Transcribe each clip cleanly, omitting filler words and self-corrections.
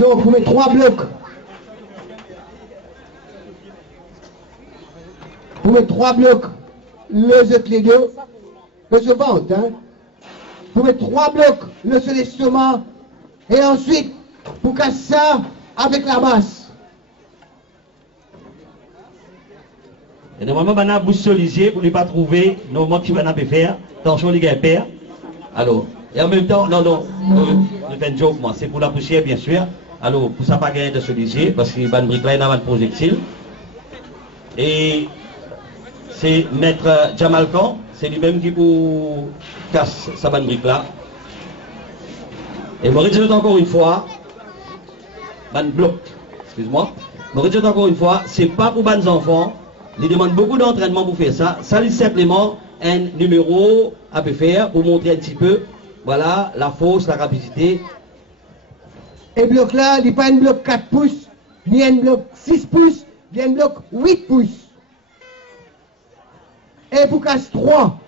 Donc, vous mettez 3 blocs. Vous mettez 3 blocs, les deux, le se vente, hein. Vous mettez 3 blocs, le seul estomac, et ensuite, vous cassez ça avec la masse. Et normalement, on a bouche sollicité pour ne pas trouver, normalement, qui va faire, attention, les gars, père. Alors, et en même temps, non, je fais un joke, moi, c'est pour la poussière, bien sûr. Alors, pour ça, pas gagner de solliciter, parce qu'il y a une brique là, il y a un projectile. Et c'est Maître Jamal Khan, c'est lui-même qui pour casse sa bonne brique là. Et je redis encore une fois, ban bloc, excuse-moi, je redis encore une fois, c'est pas pour les enfants, ils demandent beaucoup d'entraînement pour faire ça. Ça, c'est simplement un numéro à faire pour montrer un petit peu, voilà, la force, la rapidité. Et bloc là, il n'est pas un bloc 4 pouces, ni un bloc 6 pouces, ni un bloc 8 pouces. Et vous casse 3.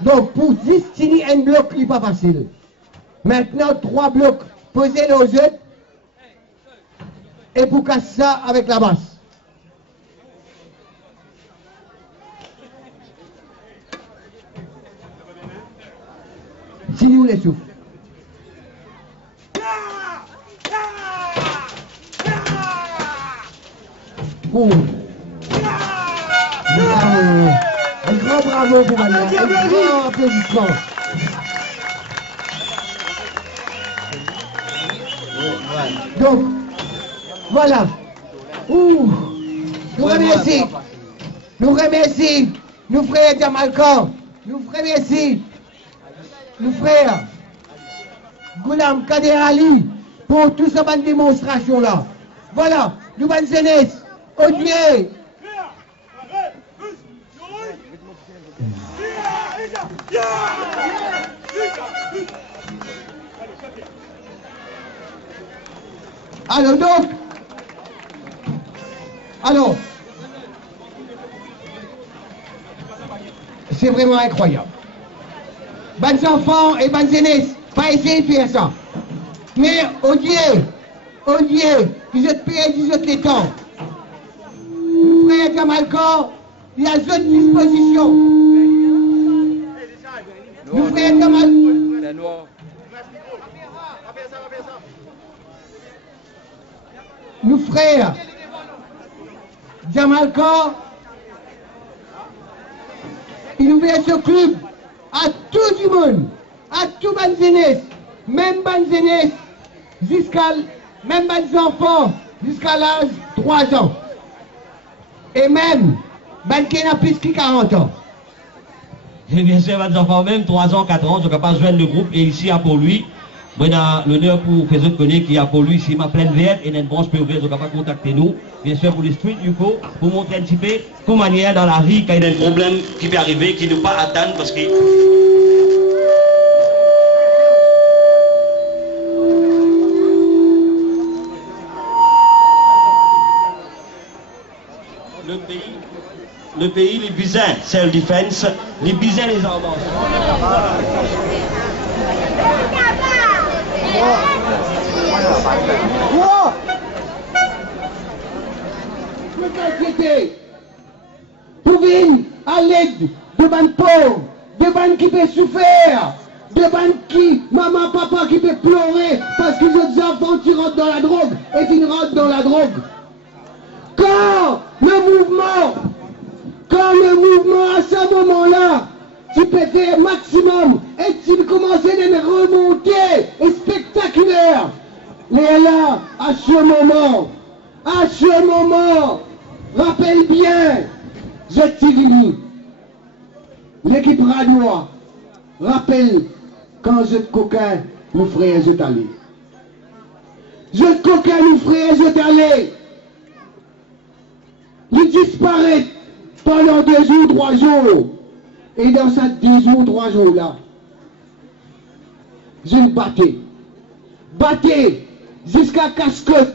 Donc, pour distiller un bloc, il n'est pas facile. Maintenant, 3 blocs, posez-les aux œufs et vous cassez ça avec la masse. Si nous les souffle. Oh. Un grand bravo pour Manuel, un grand applaudissement. Donc, voilà. Ouh. Nous remercions. Nous remercions. Nous frères Jamal Khan. Nous remercions. Nous frères Goulam Kader Ali pour toute cette démonstration là. Voilà. Nous bonnes jeunesse. Odier. Alors, c'est vraiment incroyable. Bonnes enfants et bonnes jeunesse, pas essayer de faire ça. Mais Odier, vous êtes payés, vous êtes les temps. Frère Jamal Khan, il y a d'autres dispositions. Nous frère Jamal. Nous frères Jamal Khan, il ouvre ce club à tout du monde, à tout bonne jeunesse, même bonne jeunesse, même bonnes enfants, jusqu'à l'âge de 3 ans. Et même, ben qui n'a plus que 40 ans. Et bien sûr, les enfants, même 3 ans, 4 ans, sont capables de joindre le groupe. Et ici, à Port-Louis, moi, j'ai l'honneur pour faire ce connaître qui est à Port-Louis, ici, ma pleine verte, et une branche peut ouvrir, sont capables de contacter nous. Bien sûr, pour les street, du coup, pour montrer un petit peu, pour manière dans la vie, quand il y a un problème qui peut arriver, qui ne peut pas atteindre, parce que. Le pays, les bisins, self-defense, les bisins, les armes. Ne t'inquiétez, pour venir à l'aide de ban pauvres, de ban qui peut souffrir, de ban qui, maman, papa qui peut pleurer parce que les autres enfants qui rentrent dans la drogue et qui rentrent dans la drogue. Quand le mouvement à ce moment-là, tu peux faire maximum et tu peux commencer à une remontée spectaculaire. Mais là, à ce moment, rappelle bien, je t'ai l'équipe Radois, rappelle quand je te coquin, nous frères, je t'allais. Je te coquin, nous frères, je t'allais. Il disparaît pendant 2 jours, 3 jours. Et dans ces 2 jours, 3 jours là, je le battais. battez, jusqu'à casse-côte,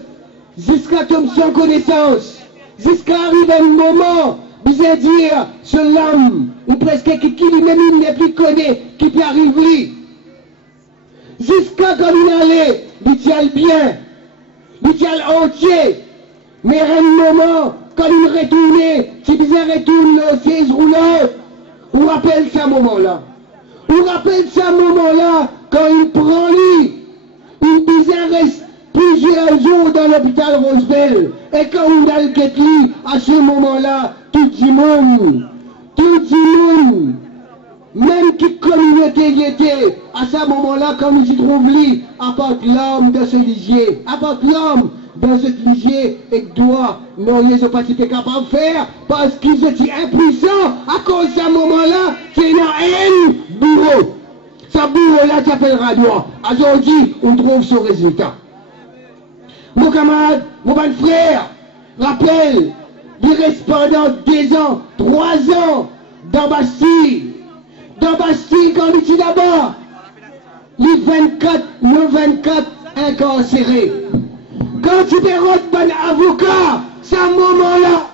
jusqu'à tomber sans connaissance, jusqu'à arriver un moment, vous allez dire, ce l'homme, ou presque qui lui-même il n'est plus connu, qui peut arriver. Jusqu'à quand il allait, il tient bien, il tient entier, mais à un moment, quand il retournait, si vous retourne au 16 rouleau, on rappelle ce moment-là. On rappelle ce moment-là, quand il prend lui, il reste plusieurs jours dans l'hôpital Roosevelt. Et quand on a le lui, à ce moment-là, tout le monde, même qui communauté y était, à ce moment-là, quand nous y trouvons lui, apporte l'homme dans ce lisier, apporte l'homme dans ce lisier et doit, non, ils n'ont pas été capables de faire, parce qu'ils étaient impuissants, à cause de ce moment-là, c'est une haine bourreau. Ce bourreau-là s'appellera droit. Aujourd'hui, on trouve ce résultat. Mon camarade, mon bon frère, rappelle, il reste pendant 2 ans, 3 ans, dans Bastille. Dans Bastille, quand il était là-bas, les 24 incarcérés. Quand tu dérotes un avocat, c'est un moment-là.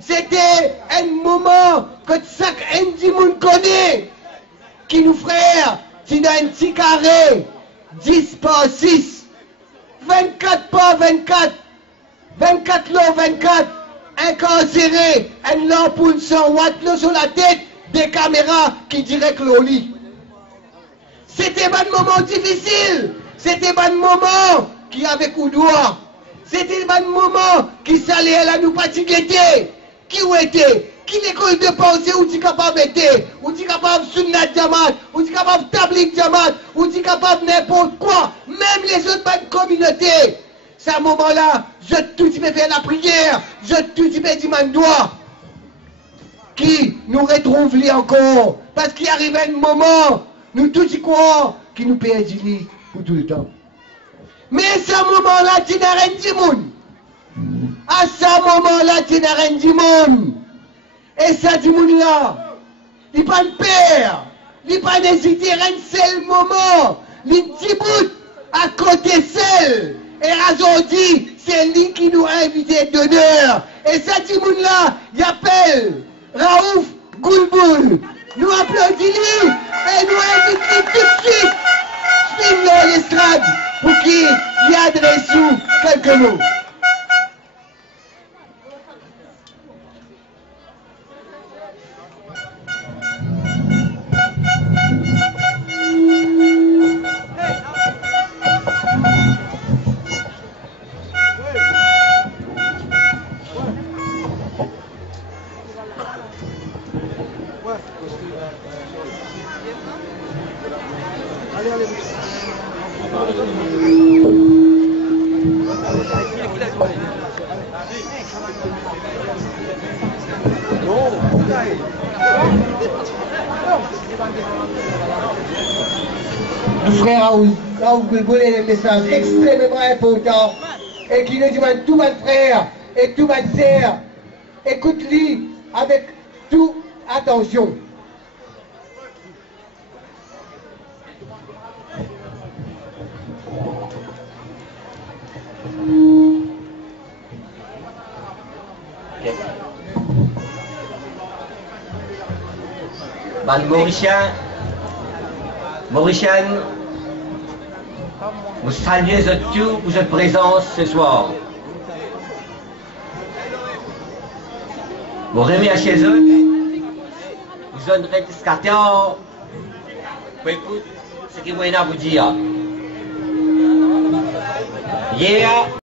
C'était un moment que chaque monde connaît, qui nous frère, c'est dans un petit carré, 10 par 6, 24 par 24, 24 lots 24, incarcéré, un lampe 100 watts sur la tête, des caméras qui direct le lit. C'était pas un moment difficile, c'était pas un moment qui avait coup droit, c'était pas un moment qui s'allait à nous fatiguer. Qui ou était? Qui l'école de pensée ou tu capable d'être? Ou tu capable de sunnat diamant? Ou tu capable de tablik diamant? Ou tu capable de n'importe quoi? Même les autres bonnes communautés. C'est à ce moment-là, je tout tu peux faire la prière, je tout tu peux dire mon doigt. Qui nous retrouve lui encore? Parce qu'il arrive un moment, nous tous y croyons, qui nous perd lui pour tout le temps. Mais à ce moment-là, tu n'as rien dit monde. À ce moment-là, tu n'as rien du monde. Et ça, du monde-là, il n'est pas de père, il n'est pas d'hésiter un seul moment. Il dit bout à côté seul. Et aujourd'hui, c'est lui qui nous a invités d'honneur. Et ça, du monde-là, il appelle Raouf Goulboul. Nous applaudissons lui et nous invitons tout de suite sur l'estrade pour qu'il y adresse quelques mots. Nos frères Raouf Goulboul est un message extrêmement important et qui nous demande tout mon frère et tout ma sœur, écoute-lui avec toute attention. Mauricienne, vous saluez tout pour votre présence ce soir. Vous remerciez eux, vous donnerez ce pour écouter ce qu'ils vont vous dire. Yeah.